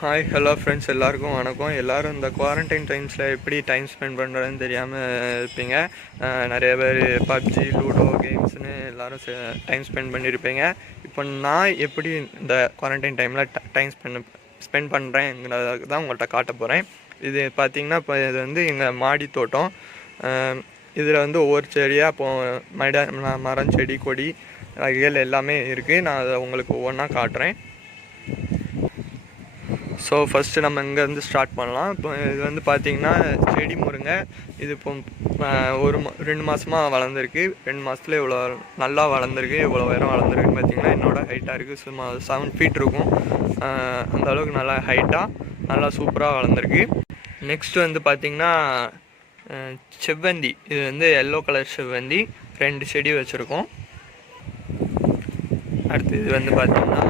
Hi hello friends, எல்லாருக்கும் வணக்கம். எல்லோரும் இந்த குவாரண்டைன் டைம்ஸில் எப்படி டைம் ஸ்பெண்ட் பண்ணுறதுன்னு தெரியாமல் இருப்பீங்க. நிறைய பேர் பப்ஜி, லூடோ கேம்ஸ்னு எல்லோரும் டைம் ஸ்பெண்ட் பண்ணியிருப்பீங்க. இப்போ நான் எப்படி இந்த குவாரண்டைன் டைமில் டைம் ஸ்பெண்ட் பண்ணுறேங்கிறத தான் உங்கள்கிட்ட காட்ட போகிறேன். இது பார்த்திங்கன்னா இப்போ இது வந்து எங்கள் மாடி தோட்டம். இதில் வந்து ஒவ்வொரு செடியாக இப்போ மரம், செடி, கொடி வகைகள் எல்லாமே இருக்குது. நான் அதை உங்களுக்கு ஒவ்வொன்றா காட்டுறேன். ஸோ ஃபஸ்ட்டு நம்ம இங்கேருந்து ஸ்டார்ட் பண்ணலாம். இப்போ இது வந்து பார்த்திங்கன்னா செடி முருங்கை. இது இப்போ 2 மாதமாக வளர்ந்துருக்கு. 2 மாதத்துல இவ்வளோ நல்லா வளர்ந்துருக்கு. இவ்வளோ உயரம் வளர்ந்துருக்குன்னு பார்த்திங்கன்னா என்னோடய ஹைட்டாக இருக்குது. சும்மா 7 ஃபீட் இருக்கும். அந்தளவுக்கு நல்லா ஹைட்டாக நல்லா சூப்பராக வளர்ந்துருக்கு. நெக்ஸ்ட்டு வந்து பார்த்திங்கன்னா செவ்வந்தி. இது வந்து எல்லோ கலர் செவ்வந்தி. 2 செடி வச்சுருக்கோம். அடுத்து இது வந்து பார்த்திங்கன்னா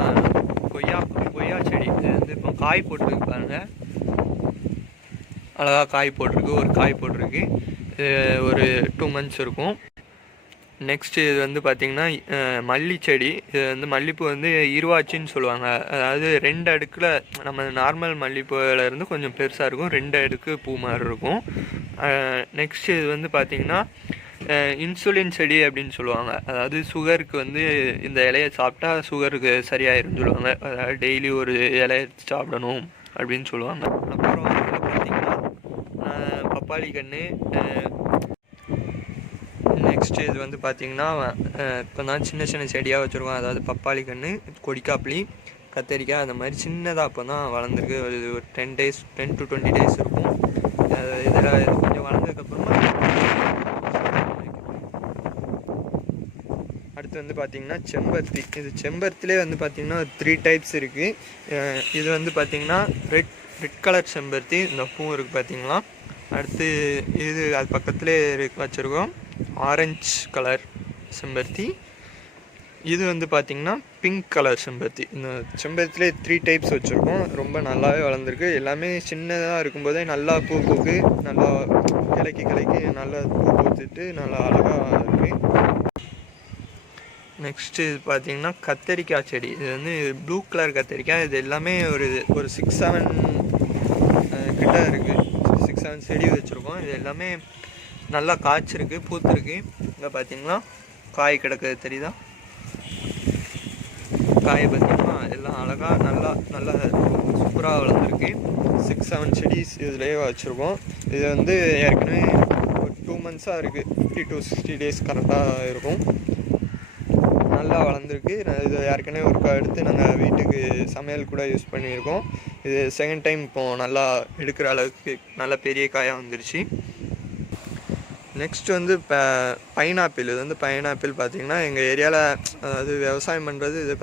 கொய்யா செடி. இது வந்து இப்போ காய் போட்டிருக்கு பாருங்கள், அழகாக காய் போட்டிருக்கு. ஒரு காய் போட்டிருக்கு. இது ஒரு 2 மந்த்ஸ் இருக்கும். நெக்ஸ்ட்டு இது வந்து பார்த்திங்கன்னா மல்லி செடி. இது வந்து மல்லிப்பூ வந்து இருவாச்சின்னு சொல்லுவாங்க. அதாவது 2 அடுக்கில் நம்ம நார்மல் மல்லிப்பூவிலேருந்து கொஞ்சம் பெருசாக இருக்கும். 2 அடுக்கு பூ மாதிரி இருக்கும். நெக்ஸ்ட்டு இது வந்து பார்த்திங்கன்னா இன்சுலின் செடி அப்படின்னு சொல்லுவாங்க. அதாவது சுகருக்கு வந்து இந்த இலையை சாப்பிட்டா சுகருக்கு சரியாயிருன்னு சொல்லுவாங்க. அதாவது டெய்லி ஒரு இலையை சாப்பிடணும் அப்படின்னு சொல்லுவாங்க. அப்புறம் வந்து பார்த்திங்கன்னா பப்பாளி கன்று. நெக்ஸ்ட்டு இது வந்து பார்த்திங்கன்னா இப்போ தான் சின்ன சின்ன செடியாக வச்சுருக்கோம். அதாவது பப்பாளி கன்று, கொடிக்காப்புளி, கத்தரிக்காய் அந்த மாதிரி சின்னதாக இப்போ தான் வளர்ந்துருக்கு. ஒரு 10 to 20 டேஸ் இருக்கும். இதில் கொஞ்சம் வளர்ந்ததுக்கப்புறமா அடுத்து வந்து பார்த்திங்கன்னா செம்பருத்தி. இது செம்பருத்திலே வந்து பார்த்திங்கன்னா 3 டைப்ஸ் இருக்குது. இது வந்து பார்த்திங்கன்னா ரெட் கலர் செம்பருத்தி. இந்த பூ இருக்குது பார்த்திங்களா. அடுத்து இது அது பக்கத்துலேயே வச்சுருக்கோம் ஆரஞ்சு கலர் செம்பருத்தி. இது வந்து பார்த்திங்கன்னா பிங்க் கலர் செம்பருத்தி. இந்த செம்பருத்திலே 3 டைப்ஸ் வச்சுருக்கோம். ரொம்ப நல்லாவே வளர்ந்துருக்கு. எல்லாமே சின்னதாக இருக்கும்போதே நல்லா பூ பூக்கு, நல்லா கிளைக்கி நல்லா பூ பூத்துட்டு நல்லா அழகாக இருக்குது. நெக்ஸ்ட்டு இது பார்த்திங்கன்னா கத்தரிக்காய் செடி. இது வந்து ப்ளூ கலர் கத்தரிக்காய். இது எல்லாமே ஒரு 6-7 கிட்ட இருக்குது. 6-7 செடி வச்சுருக்கோம். இது எல்லாமே நல்லா காய்ச்சிருக்கு, பூத்துருக்கு. இங்கே பார்த்திங்கன்னா காய் கிடக்குது, தெரியுதா? காயை பார்த்திங்கன்னா எல்லாம் அழகாக நல்லா சூப்பராக வளர்ந்துருக்கு. 6-7 செடிஸ் இதுலேயே வச்சுருக்கோம். இது வந்து ஏற்கனவே ஒரு 2 மந்த்ஸாக இருக்குது. 50 to 60 டேஸ் கரெக்டாக இருக்கும். நல்லா வளர்ந்துருக்கு. இது ஏற்கனவே ஒரு எடுத்து நாங்கள் வீட்டுக்கு சமையல் கூட யூஸ் பண்ணியிருக்கோம். இது செகண்ட் டைம் இப்போது நல்லா எடுக்கிற அளவுக்கு நல்ல பெரிய காயாக வந்துருச்சு. நெக்ஸ்ட் வந்து பைனாப்பிள். இது வந்து பைனாப்பிள் பார்த்திங்கன்னா எங்கள் ஏரியாவில் அதாவது விவசாயம் பண்ணுறது இது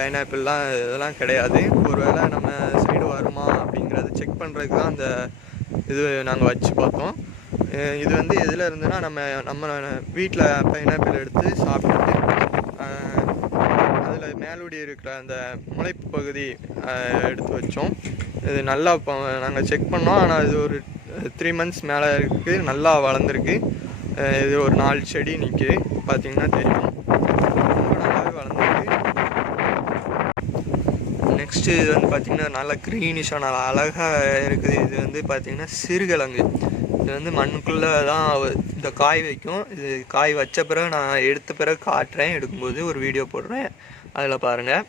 பைனாப்பிள்லாம் இதெல்லாம் கிடையாது. ஒரு வேளை நம்ம சைடு வருமா அப்படிங்கிறது செக் பண்ணுறதுக்கு தான் அந்த இது நாங்கள் வச்சு பார்த்தோம். இது வந்து எதில் இருந்துன்னா நம்ம வீட்டில் பைனாப்பிள் எடுத்து சாப்பிட்டுட்டு அதில் மேலூடி இருக்கிற அந்த முளைப்பு பகுதி எடுத்து வச்சோம். இது நல்லா இப்போ நாங்கள் செக் பண்ணோம். ஆனால் இது ஒரு 3 மந்த்ஸ் மேலே இருக்குது. நல்லா வளர்ந்துருக்கு. இது ஒரு 4 செடி நிற்கிது, பார்த்திங்கன்னா தெரியும். ரொம்ப நல்லாவே வளர்ந்துருக்கு. நெக்ஸ்ட்டு இது வந்து பார்த்திங்கன்னா நல்லா க்ரீனிஷாக நல்லா அழகாக இருக்குது. இது வந்து பார்த்திங்கன்னா சிறுகிழங்கு. இது வந்து மண்ணுக்குள்ளே தான் இந்த காய் வைக்கும். இது காய் வச்ச பிறகு நான் எடுத்த பிறகு காட்டுறேன். எடுக்கும்போது ஒரு வீடியோ போடுறேன், அதில் பாருங்கள்.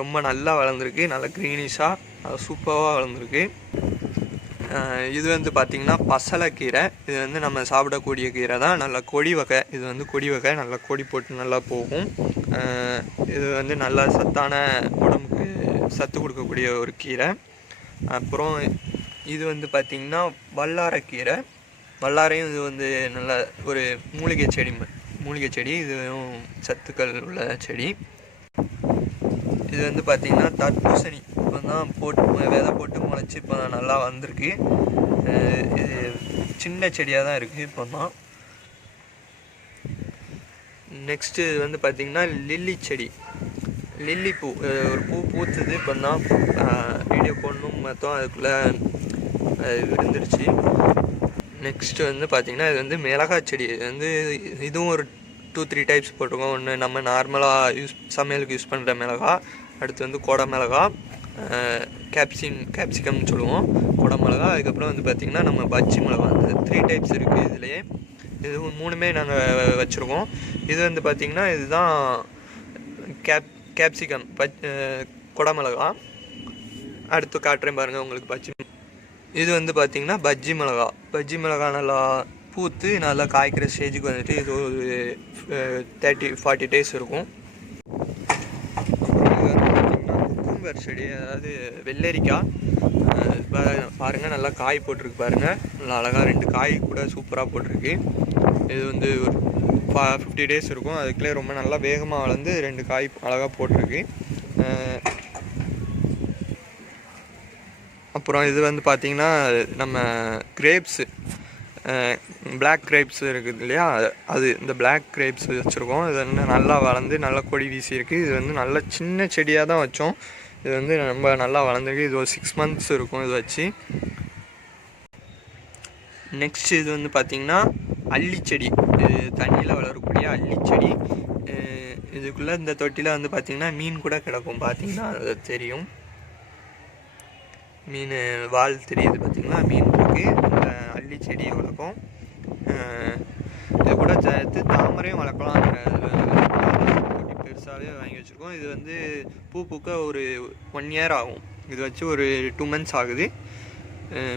ரொம்ப நல்லா வளர்ந்துருக்கு. நல்லா க்ரீனிஷாக சூப்பராக வளர்ந்துருக்கு. இது வந்து பார்த்திங்கன்னா பசலைக்கீரை. இது வந்து நம்ம சாப்பிடக்கூடிய கீரை தான். நல்லா கொடி வகை. இது வந்து கொடி வகை. நல்லா கொடி போட்டு நல்லா போகும். இது வந்து நல்லா சத்தான உடம்புக்கு சத்து கொடுக்கக்கூடிய ஒரு கீரை. அப்புறம் இது வந்து பார்த்திங்கன்னா வல்லாரைக்கீரை. வல்லாரையும் இது வந்து நல்ல ஒரு மூலிகை செடி. இதுவும் சத்துக்கள் உள்ள செடி. இது வந்து பார்த்திங்கன்னா தர்பூசணி. இப்போ தான் விதை போட்டு முளைச்சி இப்போ நல்லா வந்திருக்கு. இது சின்ன செடியாக தான் இருக்குது இப்போ தான். நெக்ஸ்ட்டு இது வந்து பார்த்திங்கன்னா லில்லி செடி. லில்லி பூ ஒரு பூ பூத்துது. இப்போ தான் வீடியோ போடணும் மொத்தம் அதுக்குள்ளே விழுந்துருச்சு. நெக்ஸ்ட்டு வந்து பார்த்திங்கன்னா இது வந்து மிளகாய் செடி. இது வந்து இதுவும் ஒரு 2-3 டைப்ஸ் போட்டிருக்கோம். ஒன்று நம்ம நார்மலாக சமையலுக்கு யூஸ் பண்ணுற மிளகாய். அடுத்து வந்து கோடை மிளகாய். கேப்சிகம்னு சொல்லுவோம், குடமிளகா. அதுக்கப்புறம் வந்து பார்த்திங்கன்னா நம்ம பஜ்ஜி மிளகா, அந்த 3 டைப்ஸ் இருக்குது இதுலேயே. இது 3மே நாங்கள் வச்சுருக்கோம். இது வந்து பார்த்திங்கன்னா இதுதான் கேப்சிகம் குடமிளகா. அடுத்து காட்டுறேன் பாருங்கள் உங்களுக்கு பஜ்ஜி. இது வந்து பார்த்திங்கன்னா பஜ்ஜி மிளகா நல்லா பூத்து நல்லா காய்க்கிற ஸ்டேஜுக்கு வந்துட்டு இது ஒரு 30-40 டேஸ் இருக்கும். அப்புறம் இது வந்து பார்த்திங்கன்னா குக்கும்பர் செடி, அதாவது வெள்ளரிக்காய். பாருங்கள் நல்லா காய் போட்டிருக்கு பாருங்கள், நல்லா அழகாக 2 காய் கூட சூப்பராக போட்டிருக்கு. இது வந்து ஒரு 50 டேஸ் இருக்கும். அதுக்குள்ளே ரொம்ப நல்லா வேகமாக வளர்ந்து 2 காய் அழகாக போட்டிருக்கு. அப்புறம் இது வந்து பார்த்திங்கன்னா நம்ம கிரேப்ஸு, பிளாக் கிரேப்ஸ் இருக்குது இல்லையா, அது இந்த பிளாக் கிரேப்ஸ் வச்சுருக்கோம். இது வந்து நல்லா வளர்ந்து நல்லா கொடி வீசியிருக்கு. இது வந்து நல்ல சின்ன செடியாக தான் வச்சோம். இது வந்து ரொம்ப நல்லா வளர்ந்துருக்கு. இது ஒரு 6 months இருக்கும் இது வச்சு. நெக்ஸ்ட் இது வந்து பார்த்திங்கன்னா அல்லிச்செடி, இது தண்ணியில் வளரக்கூடிய அல்லிச்செடி. இதுக்குள்ளே இந்த தொட்டியில் வந்து பார்த்திங்கன்னா மீன் கூட கிடக்கும். பார்த்திங்கன்னா அது தெரியும், மீன் வால் தெரியுது பார்த்திங்களா, மீன் இருக்குது. இந்த அல்லி செடி வளர்க்கும். இது கூட சேர்த்து தாமரையும் வளர்க்கலாம். பெருசாகவே வாங்கி வச்சுருக்கோம். இது வந்து பூ பூக்க ஒரு 1 year ஆகும். இது வச்சு ஒரு 2 months ஆகுது.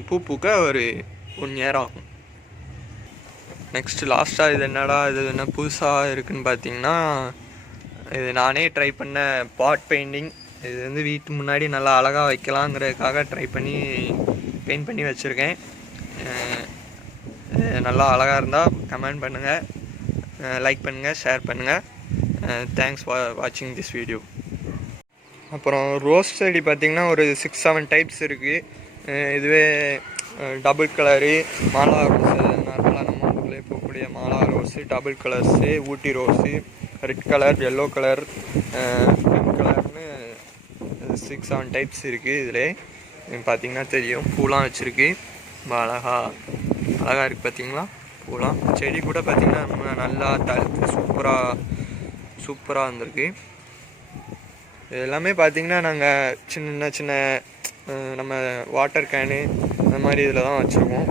பூ பூக்க ஒரு 1 year ஆகும். நெக்ஸ்ட்டு லாஸ்ட்டாக இது என்ன புதுசாக இருக்குதுன்னு பார்த்திங்கன்னா, இது நானே ட்ரை பண்ண பாட் பெயிண்டிங். இது வந்து வீட்டு முன்னாடி நல்லா அழகாக வைக்கலாங்கிறதுக்காக ட்ரை பண்ணி பெயிண்ட் பண்ணி வச்சுருக்கேன். நல்லா அழகாக இருந்தால் கமெண்ட் பண்ணுங்கள், லைக் பண்ணுங்கள், ஷேர் பண்ணுங்கள். தேங்க்ஸ் ஃபார் வாட்சிங் திஸ் வீடியோ. அப்புறம் ரோஸ் செடி பார்த்திங்கன்னா ஒரு 6-7 டைப்ஸ் இருக்குது. இதுவே டபுள் கலரு, மாலா ரோஸு, நார்மலாக நம்ம ஊரில் போகக்கூடிய மாலா rose, double colours, Ooty rose, red colour, yellow colour, pink கலர்னு 6-7 டைப்ஸ் இருக்குது. இதில் பார்த்திங்கன்னா தெரியும், பூலாம் வச்சுருக்கு. ரொம்ப அழகாக இருக்குது பார்த்திங்களா பூலாம். செடி கூட பார்த்திங்கன்னா நல்லா தழுத்து சூப்பராக வந்திருக்கு. இது எல்லாமே பார்த்திங்கன்னா நாங்கள் சின்ன நம்ம வாட்டர் கேனு அந்த மாதிரி இதில் தான் வச்சுருக்கோம்.